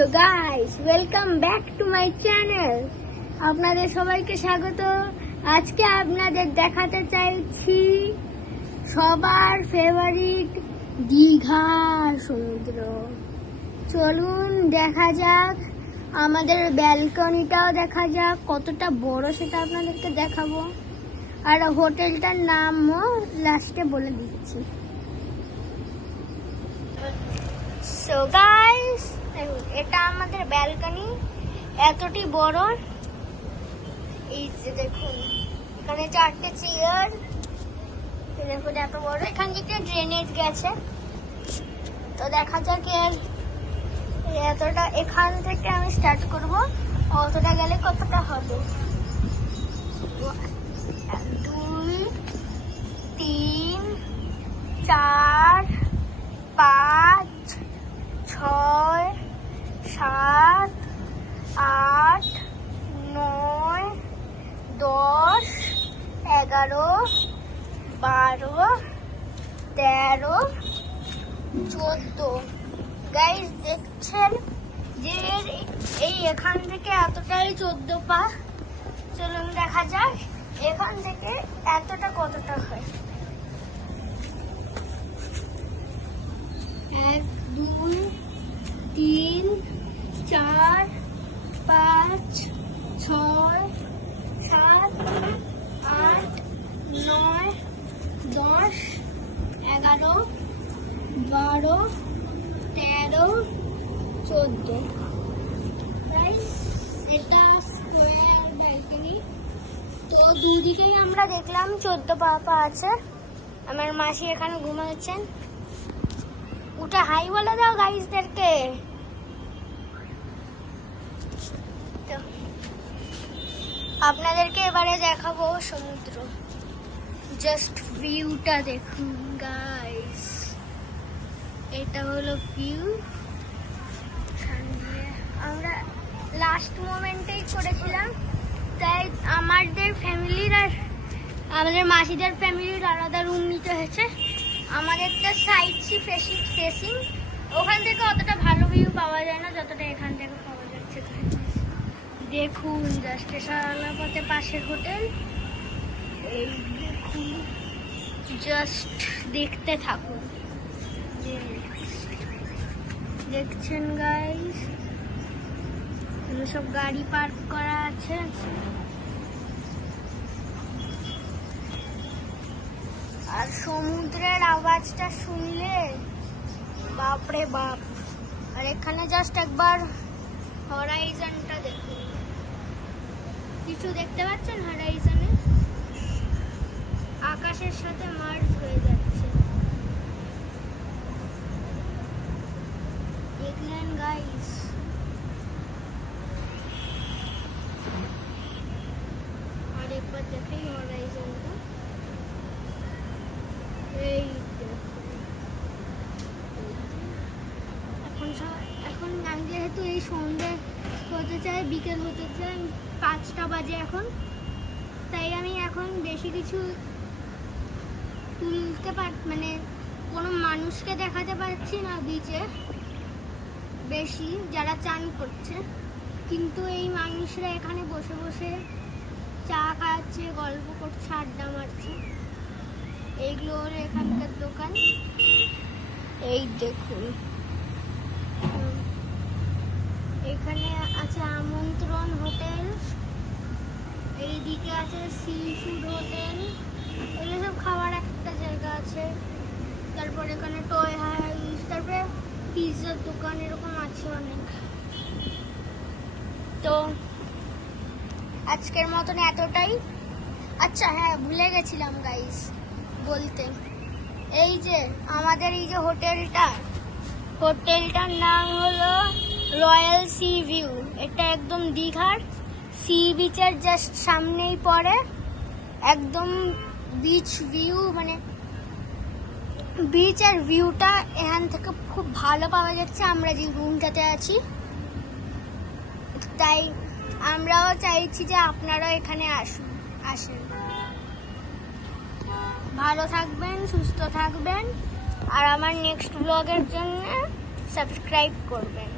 তো guys, welcome back to my channel. আপনাদের সবাইকে স্বাগত। আজকে আপনাদের দেখাতে চাইছি সবার ফেভারিট দীঘা সমুদ্র। চলুন দেখা যাক, আমাদের ব্যালকনিটাও দেখা যাক কতটা বড় সেটা আপনাদেরকে দেখাবো, আর হোটেলটার নামও লাস্টে বলে দিচ্ছি। সো গাইস, এটা আমাদের ব্যালকনি, এতটি বড়। এই যে দেখুন, এখানে 4টে চেয়ার, দেখুন এত বড়। এখান থেকে ড্রেনেজ গেছে, তো দেখা যাক এতটা। এখান থেকে আমি স্টার্ট করব, অতটা গেলে কতটা হবে। 2 3 4 5 6 7 8 9 10 11 12 13 14। গাইস দেখছেন যে এই এখান থেকে এতটাই 14 পা। চলুন দেখা যাক এখান থেকে এতটা কতটা হয়। 1 2 3 4 5 6 7 8 9 10 11 12 13 14। এটা স্কোয়ার ব্যালকনি। তো দুদিকেই আমরা দেখলাম 14 পা আছে। আমার মাসি এখানে ঘুমাচ্ছেন। ওটা হাই বলে দাও গাইসদেরকে। আপনাদেরকে এবারে দেখাবো সমুদ্র। জাস্ট ভিউটা দেখুন গাইস, এটা হলো ভিউ। আমরা লাস্ট মোমেন্টেই করেছিলাম, তাই আমাদের ফ্যামিলির আর আমাদের মাসিদের ফ্যামিলির আলাদা রুম নিতে হয়েছে। আমাদের তো সাইড সি ফেসিং, ওখান থেকে অতটা ভালো ভিউ পাওয়া যায় না যতটা এখান থেকে পাওয়া যাচ্ছে। দেখুন জাস্ট সারালাপথে পাশের হোটেল। এই দেখুন, জাস্ট দেখতে থাকুন। দেখছেন গাইস, সব গাড়ি পার্ক করা আছে। আর সমুদ্রের আওয়াজটা শুনলে বাপরে বাপ। আর এখানে জাস্ট একবার হরাইজনটা দেখুন। কিছু দেখতে পাচ্ছেন হরাইজনে? আকাশের সাথে মার্জ হয়ে যাচ্ছে। দেখলেন গাইস? আর একবার দেখেন হরাইজনটা। এই এখন আমি যেহেতু এই সন্ধ্যে হতে চাই, বিকেল হতে চাই, 5টা বাজে এখন, তাই আমি এখন বেশি কিছু তুলতে মানে কোনো মানুষকে দেখাতে পারছি না বিচে বেশি, যারা চান করছে। কিন্তু এই মানুষরা এখানে বসে বসে চা খাচ্ছে, গল্প করছে, আড্ডা মারছে। এইগুলো হলো এখানকার দোকান। এই দেখুন, এখানে আছে আমন্ত্রণ হোটেল, এইদিকে আছে সি ফুড হোটেল। এগুলো সব খাবার একটা জায়গা আছে। তারপর এখানে টয় হাউস, তারপরে পিৎজার দোকান, এরকম আছে অনেক। তো আজকের মতন এতটাই। আচ্ছা হ্যাঁ, ভুলে গেছিলাম গাইস বলতে, এই যে আমাদের এই যে হোটেলটার নাম হলো রয়্যাল সি ভিউ। এটা একদম দীঘার সি বিচের জাস্ট সামনেই পড়ে। একদম বিচ ভিউ, মানে বিচের ভিউটা এখান থেকে খুব ভালো পাওয়া যাচ্ছে আমরা যে রুমটাতে আছি। তাই আমরাও চাইছি যে আপনারাও এখানে আসেন। ভালো থাকবেন, সুস্থ থাকবেন, আর আমার নেক্সট ব্লগের জন্য সাবস্ক্রাইব করবেন।